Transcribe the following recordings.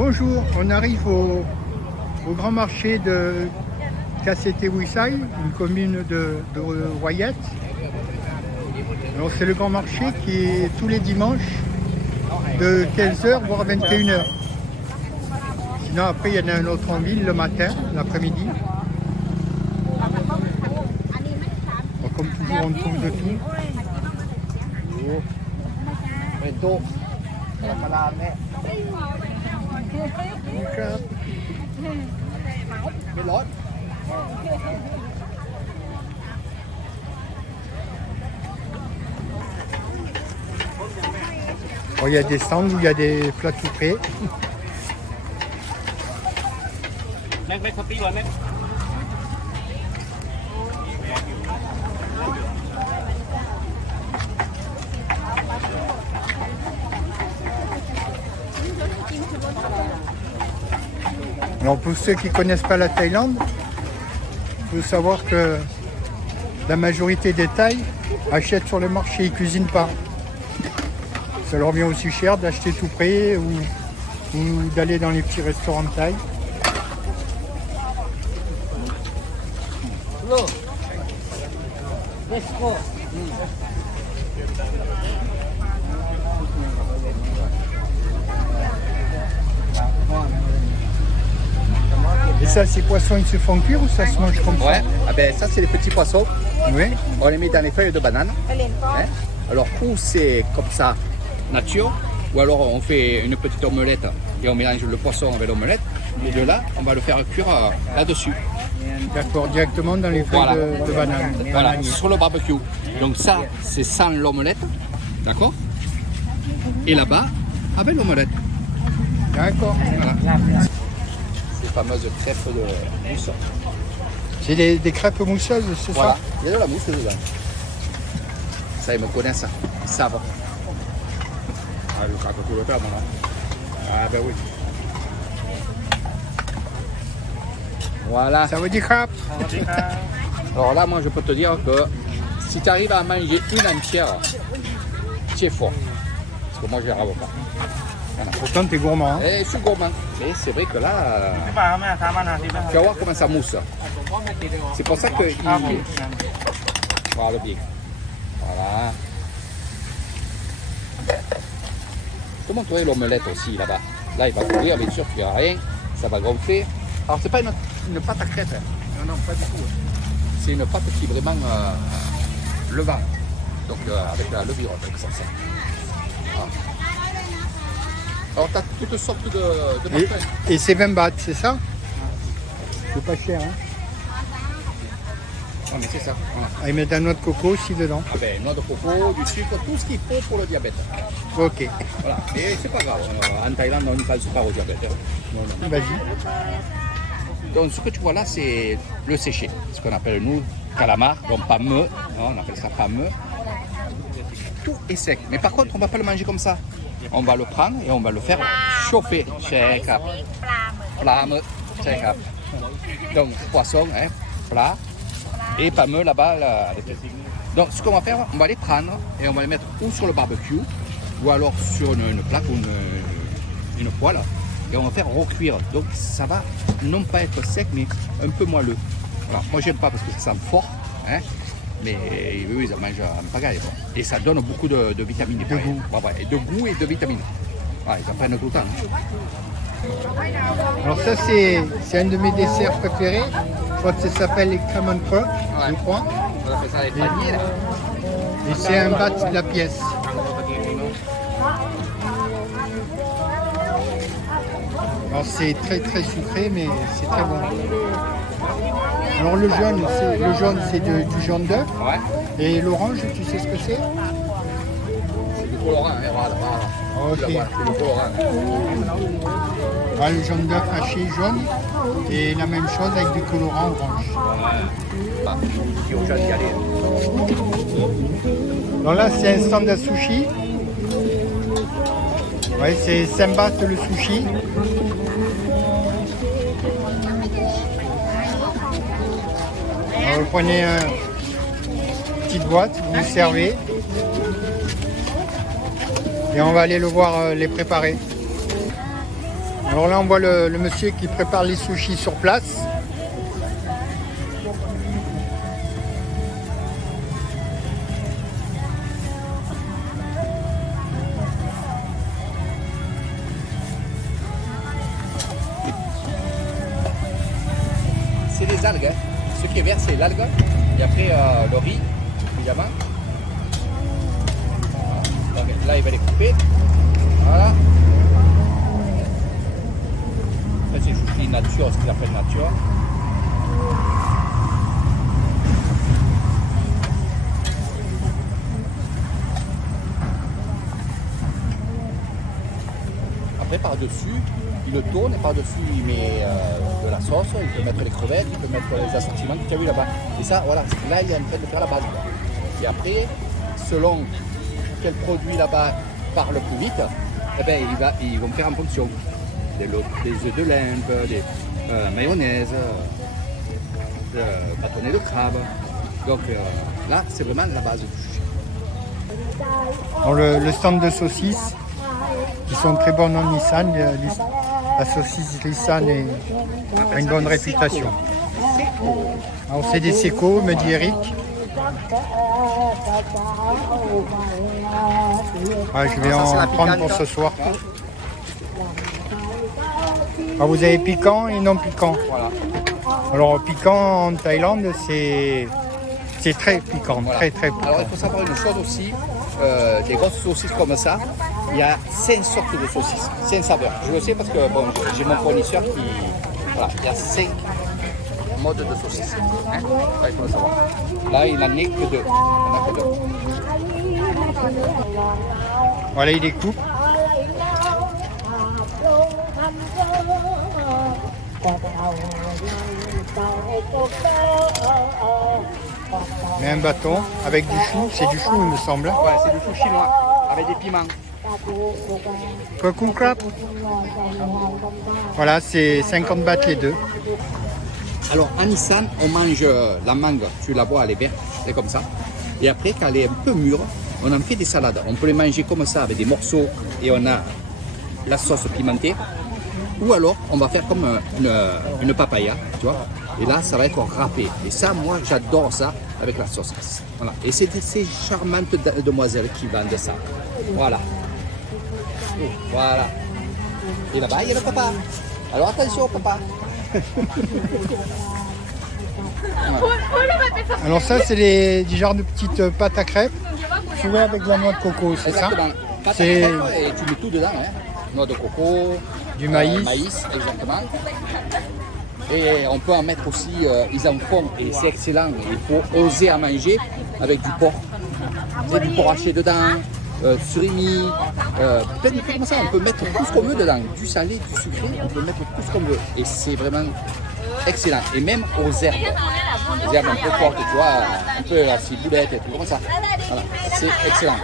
Bonjour, on arrive au grand marché de Cassété-Ouissay, une commune de Royette. Alors c'est le grand marché qui est tous les dimanches de 15h voire 21h. Sinon après il y en a un autre en ville le matin, l'après-midi. Comme toujours on trouve de tout. Bon, il y a des stands où il y a des plats tout prêts. Alors pour ceux qui ne connaissent pas la Thaïlande, il faut savoir que la majorité des Thaïs achètent sur le marché, ils ne cuisinent pas. Ça leur vient aussi cher d'acheter tout prêt ou d'aller dans les petits restaurants de Thaï. Et ça, ces poissons, ils se font cuire ou ça se mange comme ça? Ouais, ah ben, ça c'est les petits poissons. Oui. On les met dans les feuilles de banane. Hein. Alors, ou c'est comme ça, nature, ou alors on fait une petite omelette et on mélange le poisson avec l'omelette. Et de là, on va le faire cuire là-dessus. D'accord, directement dans les feuilles de banane. Voilà, sur le barbecue. Donc ça, c'est sans l'omelette, d'accord? Et là-bas, avec l'omelette. D'accord. Voilà. Ces fameuses crêpes de mousse. C'est des crêpes mousseuses, c'est Voilà, ça? il y a de la mousse dedans. Ça, ils me connaissent, ils savent. Ah, je craque tout le temps, maintenant. Ah, ben oui. Voilà. Ça veut dire crêpes? Alors là, moi, je peux te dire que si tu arrives à manger une entière, tu es fort. Parce que moi, je ne rave pas. Voilà. Pourtant, t'es gourmand. Hein? Et je suis gourmand. Mais c'est vrai que là, tu vas voir comment ça mousse. C'est pour ça que... Voilà bien. Voilà. Je te montrerai l'omelette aussi là-bas. Là, il va courir, bien sûr, tu n'as rien. Ça va gonfler. Alors, c'est pas une pâte à crêpes. Non, pas du tout. C'est une pâte qui est vraiment levant. Donc, avec la levure, avec ça. Voilà. Alors, tu as toutes sortes de parfums. Et c'est 20 bahts, c'est ça? C'est pas cher, hein? Ah, mais c'est ça. Voilà. Ah, ils mettent un noix de coco aussi dedans. Ah ben, noix de coco, du sucre, tout ce qu'il faut pour le diabète. Ok. Voilà. Et c'est pas grave. En Thaïlande, on ne pense pas au diabète. Non. Vas-y. Donc, ce que tu vois là, c'est le séché. Ce qu'on appelle, nous, calamar, donc pameux. On appelle ça pameux. Tout est sec. Mais par contre, on ne va pas le manger comme ça. On va le prendre et on va le faire chauffer. Check up. Plame. Check up. Donc, poisson, hein, plat. Et pameux là-bas. Là. Donc, ce qu'on va faire, on va les prendre et on va les mettre ou sur le barbecue ou alors sur une plaque ou une poêle. Et on va faire recuire. Donc, ça va non pas être sec, mais un peu moelleux. Alors, moi, j'aime pas parce que ça sent fort. Hein. Mais eux, ils en mangent en pagaille. Bon. Et ça donne beaucoup de vitamines. De goût. Ouais, de goût et de vitamines. Ouais, ils en prennent tout le temps. Alors ça, c'est un de mes desserts préférés. Je crois que ça s'appelle les Common Crock, je crois. On appelle ça les paniers, là. Et c'est un bat de la pièce. Alors c'est très très sucré, mais c'est très bon. Alors le jaune c'est du jaune d'œuf. Ouais. Et l'orange, tu sais ce que c'est? C'est du colorant, hein, voilà. Ok. C'est le colorant. Voilà, le jaune d'œuf haché jaune. Et la même chose avec du colorant orange. Ouais. Bah, dis aux gens d'y aller. Alors là c'est un stand à sushi. Ouais, c'est 5 bahts le sushi. Alors, vous prenez une petite boîte, vous le servez. Et on va aller le voir les préparer. Alors là, on voit le monsieur qui prépare les sushis sur place. C'est des algues. Hein. Ce qui est vert, c'est l'algue. Et après, le riz, évidemment. Donc, là, il va les couper. Voilà. Après, c'est sushi nature, ce qu'ils appellent nature. Après, par-dessus, il le tourne et par-dessus, il met de la sauce, il peut mettre les crevettes, il peut mettre les assortiments que tu as vu là-bas. Et ça, voilà, là, il est en train de faire la base. Quoi. Et après, selon quel produit là-bas part le plus vite, eh ben, ils vont faire en fonction. Des œufs de limpe, des mayonnaise, bâtonnets de crabe. Donc là, c'est vraiment la base du sushi. Dans le stand de saucisses, qui sont très bonnes en Nissan. La saucisse Nissan a une bonne réputation. Alors c'est des sécos, me dit Eric. Ouais, je vais en prendre pour ce soir. Alors vous avez piquant et non piquant. Voilà. Alors piquant en Thaïlande, c'est très piquant, Voilà. très piquant. Alors il faut savoir une chose aussi, des grosses saucisses comme ça, il y a 5 sortes de saucisses, 5 saveurs. Je le sais parce que bon, j'ai mon fournisseur qui... Voilà, il y a 5 modes de saucisses. Hein, ça, il faut le savoir. Là, il n'en est que 2. Il n'en a que 2. Voilà, il découpe. Mais un bâton avec du chou, c'est du chou il me semble. Ouais, c'est du chou chinois avec des piments. Coco crab. Voilà, c'est 50 bahts les deux. Alors en Nissan, on mange la mangue, tu la vois, elle est verte, c'est comme ça. Et après, quand elle est un peu mûre, on en fait des salades. On peut les manger comme ça avec des morceaux et on a la sauce pimentée. Ou alors, on va faire comme une papaya, tu vois. Et là, ça va être râpé. Et ça, moi, j'adore ça avec la sauce. Voilà. Et c'est ces charmantes demoiselles qui vendent ça. Voilà. Voilà. Et là-bas, il y a le papa. Alors attention, papa. Alors ça, c'est du genre de petites pâtes à crêpes, souvent avec de la noix de coco, c'est ça? Exactement. Pâte à C'est crêpes et tu mets tout dedans. Hein. Noix de coco, du maïs. maïs, exactement. Et on peut en mettre aussi, ils en font et c'est excellent. Il faut oser à manger avec du porc. Il y a du porc haché dedans, surimi, plein de trucs comme ça. On peut mettre tout ce qu'on veut dedans. Du salé, du sucré, on peut mettre tout ce qu'on veut. Et c'est vraiment excellent. Et même aux herbes. Les herbes un peu fortes, tu vois, un peu la ciboulette et tout comme ça. Voilà, c'est excellent.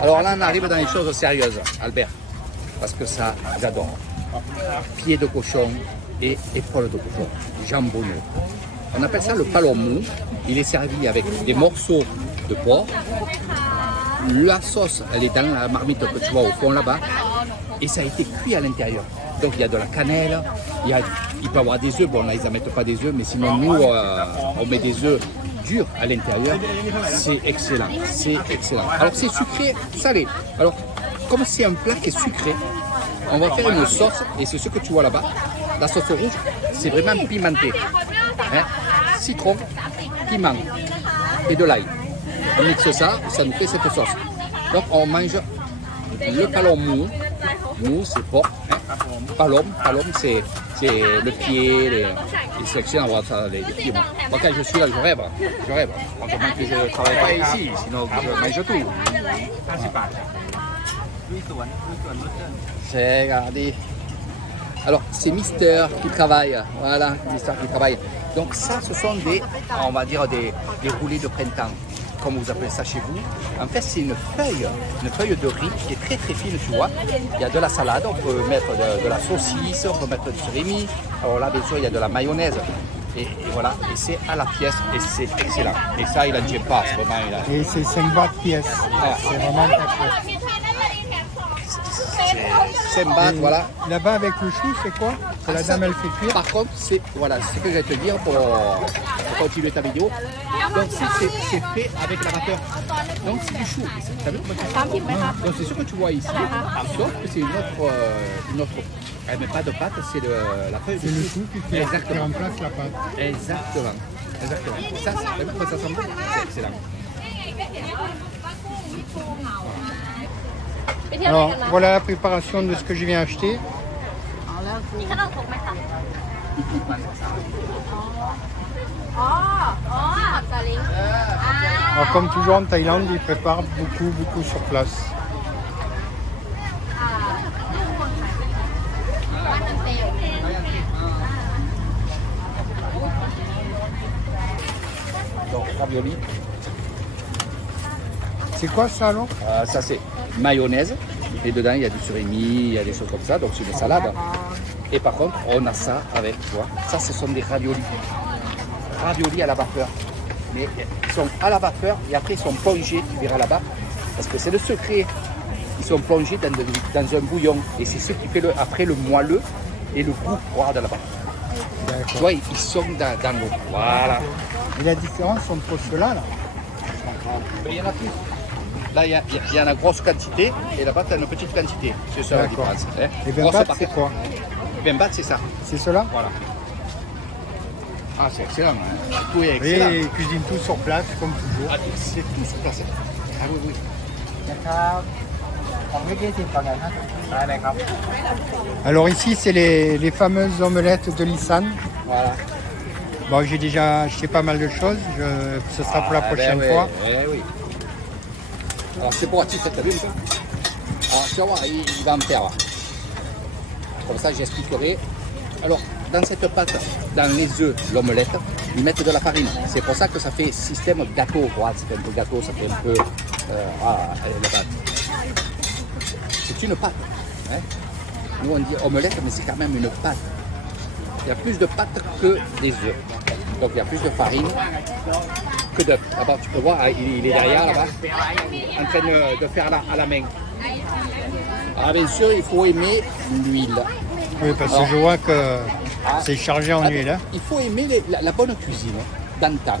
Alors là, on arrive dans les choses sérieuses, Albert. Parce que ça, j'adore. Pied de cochon et épaules de cochon, jambonneau. On appelle ça le palomou. Il est servi avec des morceaux de porc. La sauce, elle est dans la marmite que tu vois au fond là-bas. Et ça a été cuit à l'intérieur. Donc il y a de la cannelle, il peut y avoir des œufs. Bon là, ils n'en mettent pas des œufs, mais sinon nous, on met des œufs durs à l'intérieur. C'est excellent, c'est excellent. Alors c'est sucré, salé. Alors, comme c'est un plat qui est sucré, on va faire une sauce, et c'est ce que tu vois là-bas. La sauce rouge, c'est vraiment pimenté. Hein? Citron, piment et de l'ail. On mixe ça, ça nous fait cette sauce. Donc on mange le palom mou. Mou, c'est porc. Hein? Palom, c'est le pied, et c'est excellent d'avoir ça, les pieds. Moi, quand je suis là, je rêve. Heureusement que je ne travaille pas ici, sinon je mange tout. C'est, regardez. Alors, c'est Mister qui travaille. Voilà, Mister qui travaille. Donc ça, ce sont on va dire des roulés de printemps, comme vous appelez ça chez vous. En fait, c'est une feuille de riz qui est très très fine, tu vois. Il y a de la salade, on peut mettre de la saucisse, on peut mettre du surimi. Alors là, bien sûr, il y a de la mayonnaise. Et voilà, et c'est à la pièce, et c'est excellent. Et ça, il n'en tient pas, c'est vraiment... Et c'est 5 bahts pièce. Ah. C'est vraiment pas cher. 5 bahts, Et voilà. Là-bas avec le chou, c'est quoi? Que la Ah, ça, dame elle fait cuire. Par contre, c'est voilà, c'est ce que je vais te dire pour continuer ta vidéo. Donc ça, c'est fait avec la vapeur. Donc c'est du chou. T'as vu comment c'est? Donc c'est ce que tu vois ici. Sauf que c'est une autre. Elle met pas de pâte, c'est la feuille de C'est le chou. chou qui Exactement. remplace la pâte. Exactement. Exactement. Ça, t'as vu comment ça sent bon? C'est excellent. Alors voilà la préparation de ce que je viens acheter. Alors comme toujours en Thaïlande, ils préparent beaucoup sur place. Donc ravioli. C'est quoi ça alors? Ça c'est mayonnaise. Et dedans il y a du surimi, il y a des choses comme ça. Donc c'est une salade. Et par contre on a ça avec, tu vois. Ça ce sont des raviolis. Raviolis à la vapeur. Mais ils sont à la vapeur et après ils sont plongés, tu verras là-bas. Parce que c'est le secret. Ils sont plongés dans un bouillon. Et c'est ce qui fait après le moelleux et le goût. Regarde là-bas. Tu vois, ils sont dans l'eau. Voilà. Et la différence entre ceux-là, là, Il y en a plus. Là, il y en a grosse quantité et là-bas, tu as une petite quantité. C'est ça la D'accord. différence. Hein. les Grosse 20 bahts, paquet. c'est quoi? 20 bahts, c'est ça. C'est ceux-là? Voilà. Ah, c'est excellent. Hein. Tout est excellent. Et ils cuisinent tout sur place, comme toujours. Ah, c'est tout sur place. Ah oui, oui. Alors ici, c'est les fameuses omelettes de Lissan. Voilà. Bon, j'ai déjà acheté pas mal de choses. Ce sera pour la prochaine fois. Oui. Alors, c'est pour Atif, t'as vu un peu? Alors, tu vas voir, il va en faire. Comme ça, j'expliquerai. Alors, dans cette pâte, dans les œufs, l'omelette, ils mettent de la farine. C'est pour ça que ça fait système gâteau. Voilà, c'est un peu gâteau, ça fait un peu. Voilà, la pâte. C'est une pâte. Hein. Nous, on dit omelette, mais c'est quand même une pâte. Il y a plus de pâte que des œufs. Donc, il y a plus de farine que d'œufs. Là-bas, tu peux voir, il est derrière, là-bas, en train de faire à la main. Alors, bien sûr, il faut aimer l'huile. Oui, parce que je vois que c'est chargé en huile. Hein. Il faut aimer la bonne cuisine d'antan.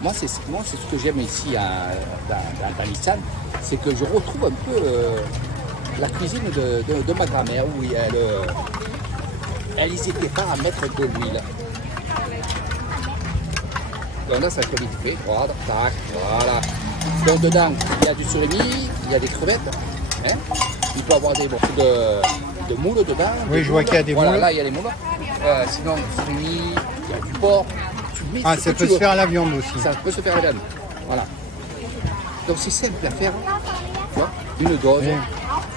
Moi, c'est ce que j'aime ici dans Lissan, c'est que je retrouve un peu la cuisine de ma grand-mère où elle n'hésitait pas à mettre de l'huile. Donc là, ça fait vite fait. Voilà, tac, voilà. Donc dedans, il y a du surimi, il y a des crevettes. Hein. Il peut y avoir des morceaux de moules dedans. Oui, je vois qu'il y a des voilà, moules. Là, il y a les moules. Sinon, surimi, il y a du porc. Tu mets Ah, ce ça que peut tu se veux. faire à la viande aussi. Ça peut se faire à la viande. Voilà. Donc c'est simple à faire. Tu vois, une dose.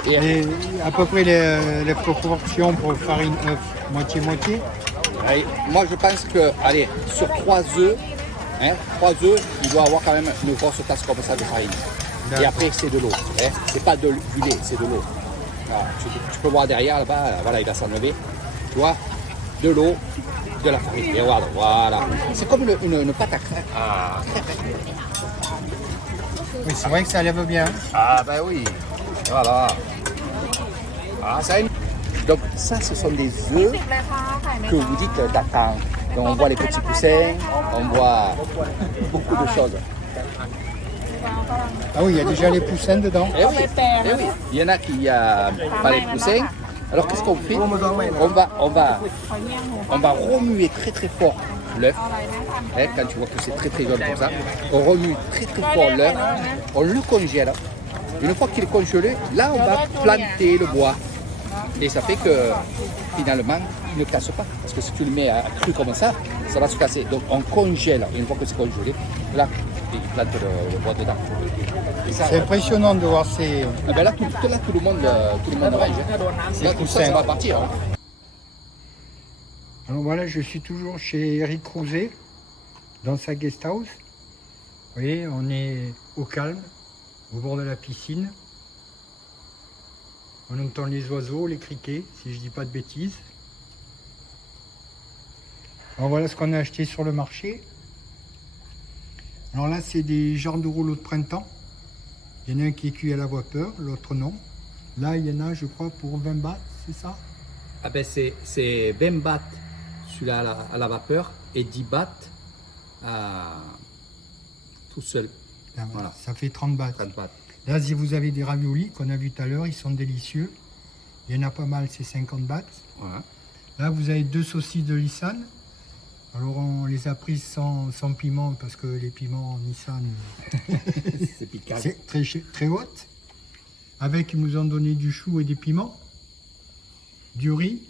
Et à peu près les proportions pour farine, œuf, moitié-moitié. Allez, moi je pense que, allez, sur 3 œufs, hein, 3 œufs, il doit avoir quand même une grosse tasse comme ça de farine. Et après c'est de l'eau. Hein. C'est pas du lait, c'est de l'eau. Voilà, tu peux voir derrière là-bas, voilà, il va s'enlever. Tu vois, de l'eau, de la farine. Et voilà. C'est comme une pâte à crêpes. Ah, Oui, c'est vrai que ça lève bien. ah ben oui. Voilà. Ah, ça donc ça, ce sont des œufs que vous dites d'attente. Donc on voit les petits poussins, on voit beaucoup de choses. Ah oui, il y a déjà les poussins dedans. Eh oui, eh oui. Il y en a qui n'ont pas les poussins. Alors qu'est-ce qu'on fait? On va remuer très très fort l'œuf. Hein, quand tu vois que c'est très très jaune comme ça, on remue très très fort l'œuf, on le congèle. Une fois qu'il est congelé, là on va planter le bois. Et ça fait que finalement, il ne casse pas. Parce que si tu le mets à cru comme ça va se casser. Donc on congèle. Une fois que c'est congelé, là, il plante le bois dedans. C'est impressionnant de voir ces... Ah ben là, tout le monde mange. Là, tout ça, ça va partir. Hein. Alors voilà, je suis toujours chez Eric Crouzet, dans sa guest house. Vous voyez, on est au calme, au bord de la piscine. On entend les oiseaux, les criquets, si je dis pas de bêtises. Alors voilà ce qu'on a acheté sur le marché. Alors là, c'est des genres de rouleaux de printemps. Il y en a un qui est cuit à la vapeur, l'autre non. Là, il y en a, je crois, pour 20 bahts, c'est ça? Ah ben c'est 20 bahts celui-là à la vapeur et 10 bahts tout seul. Ah, Voilà. Ça fait 30 bahts. 30 bahts. Là, si vous avez des raviolis qu'on a vu tout à l'heure, ils sont délicieux. Il y en a pas mal, c'est 50 bahts. Voilà. Là, vous avez 2 saucisses de Nissan. Alors, on les a prises sans piment parce que les piments Nissan, C'est piquant. c'est très haute. Avec, ils nous ont donné du chou et des piments, du riz.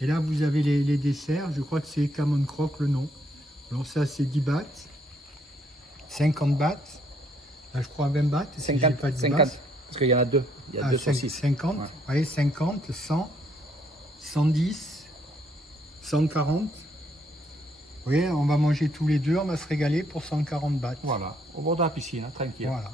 Et là, vous avez les desserts. Je crois que c'est Camon Croc le nom. Alors, ça, c'est 10 bahts. 50 bahts. Là, je crois 20 bahts. si j'ai 50, pas de 50 base. parce qu'il y en a deux. Il y a deux saucisses. 50, Ouais. allez, 50, 100, 110, 140. Vous voyez, on va manger tous les deux, on va se régaler pour 140 bahts. Voilà, au bord de la piscine, hein, tranquille. Voilà.